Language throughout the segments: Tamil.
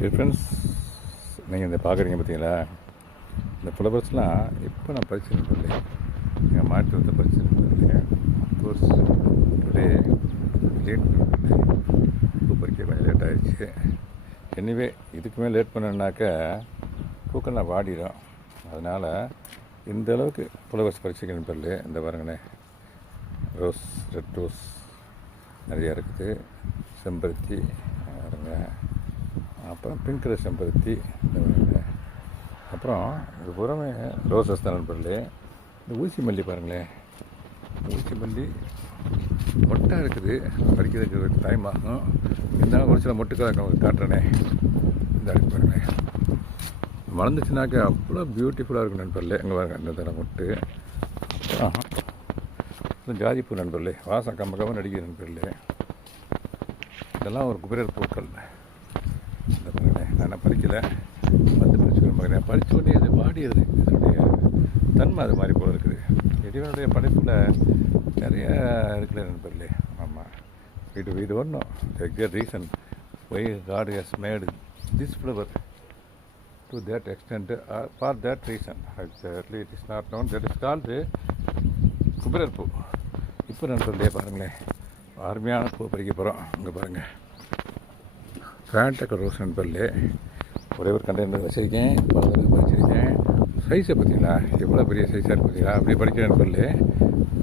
டிஃப்ரென்ஸ் நீங்கள் இந்த பார்க்குறீங்க பார்த்தீங்களா, இந்த ஃப்ளவர்ஸ்லாம் இப்போ நான் பறிச்சுன்னு இல்லை, எங்கள் மாற்றத்தை பறிச்சுன்னு இல்லை. அஃப்கோர்ஸ் டுடே லேட், பூ பறிக்க கொஞ்சம் லேட் ஆகிடுச்சு. எனிவே இதுக்குமே லேட் பண்ணனாக்கா பூக்கெல்லாம் வாடிடும். அதனால் இந்த அளவுக்கு ஃப்ளவர்ஸ் பறிச்சுக்கணும் பல்லு. இந்த பாருங்களேன், ரோஸ், ரெட் ரோஸ் நிறையா இருக்குது, செம்பருத்தி பாருங்க, அப்புறம் பிங்க் கலர் செம்பருத்தி, அப்புறம் இது பூராமே ரோசஸ் தான் நண்பர்களே. இந்த ஊசி மல்லி பாருங்களேன், ஊசி மல்லி மொட்டை இருக்குது, பறிக்கிறதுக்கு டைம் ஆகும். இருந்தாலும் ஒரு சில மொட்டுக்காக காட்டுறேனே, இந்த அடுக்கு பாருங்களேன், வளர்ந்துச்சுனாக்கா அவ்வளோ பியூட்டிஃபுல்லாக இருக்கும் நண்பர்களே. எங்கே பாருங்க இந்த தர மொட்டு, அப்புறம் ஜாதிப்பூ நண்பர்களே, வாசம் கம்ம நடிக்கிற நண்பர்களே. இதெல்லாம் ஒரு குபேரர் பூக்கள். இந்த பாருங்களேன், நான் பறிக்கலை, வந்து பறிச்சுக்கிறேன் பார்க்குறேன். பறித்த உடனே அது வாடிடுது, இதனுடைய தன்மை அது மாதிரி போல இருக்குது. இறைவனுடைய படைப்பில் நிறைய இருக்குல்ல நண்பர்களே. ஆமாம், இது ஒன்றும் exact reason why God has made this flower to that extent, for that reason exactly it is not known, that is called குபேரர் பூ. இப்போ நண்பர்களே பாருங்களேன், அருமையான பூ பறிக்க போகிறோம். இங்கே பாருங்கள், ஃபேண்டக்க ரோஸ் நண்பர்களே. ஒரே ஒரு கண்டெய்னர் வச்சுருக்கேன், பறிச்சிருக்கேன். சைஸை பார்த்தீங்களா, எவ்வளோ பெரிய சைஸாக இருக்குது பார்த்தீங்களா. அப்படியே படிக்கிறேன் நண்பர்களே,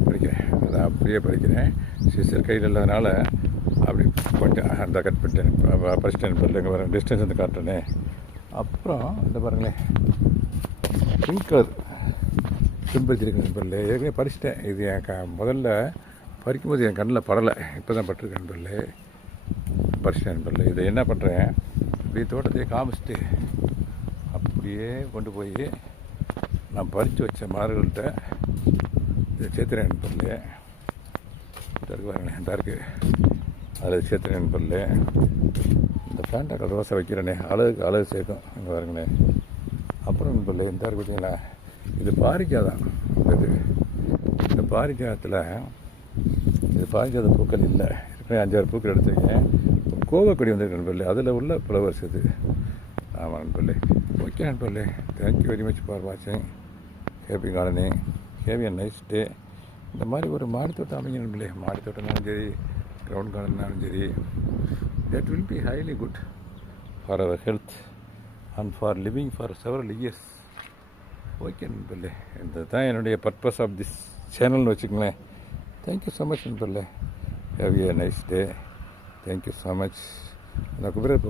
படிக்கிறேன், அதை அப்படியே படிக்கிறேன். சிஸ்டர் கையில் இல்லாதனால அப்படி கொஞ்சம் அந்த கட் பண்ணிட்டேன், பறிச்சிட்டேன் நண்பர்களே. இங்கே பாருங்கள், டிஸ்டன்ஸ் வந்து காட்டுறேனே. அப்புறம் இந்த பாருங்களேன், பிங்க் கலர் செம்பருத்தி இருக்கு நண்பர்களே. ஏற்கனவே பறிச்சிட்டேன். இது என் முதல்ல பறிக்கும்போது என் கண்ணில் படலை, இப்போ தான் பட்டிருக்கேன் நண்பர்களே. பறிச்சிட்டேன் நண்பர்களே. இதை என்ன பண்ணுறேன், இப்படி தோட்டத்தையே காமிச்சிட்டு அப்படியே கொண்டு போய் நான் பறித்து வச்ச மலர்கள்ட்ட இதை சேர்த்துறேன் நண்பர்களே. இருக்கு பாருங்களேன், இந்த இருக்குது, அதில் சேர்த்துறேன் நண்பர்களே. இந்த ஃபேண்டா ரோஸை வைக்கிறேனே, அழகு சேர்க்கும். இங்கே பாருங்களேன். அப்புறம் நண்பர்களே, இந்த இருக்குது பார்த்தீங்களா, இது பாரிக்காதான். இந்த பாரிக்காதத்தில் இது பாரிக்காத பூக்கள் இல்லை, ஏற்கனவே 5-6 பூக்கள் எடுத்துருக்கேன். கோவக்கொடி வந்துருக்கு நண்பர்களே, அதில் உள்ள ஃப்ளவர்ஸ் இது. ஆமாம் நண்பர்களே. ஓகே நண்பர்களே, தேங்க்யூ வெரி மச் ஃபார் வாட்சிங். Happy gardening, heavy a nice day. இந்த மாதிரி ஒரு மாடி தோட்டம் அமைங்க நண்பர்களே. மாடி தோட்டம்னாலும் சரி, கிரவுண்ட் கார்டன்னாலும் சரி, that will be highly good for our health and for living for several years. Okay நண்பர்களே, இந்த தான் என்னுடைய பர்பஸ் ஆஃப் திஸ் சேனல்னு வச்சுக்கங்களேன். தேங்க்யூ ஸோ மச் நண்பர்களே. Have a nice day. Thank you so much. அந்த குபேரர்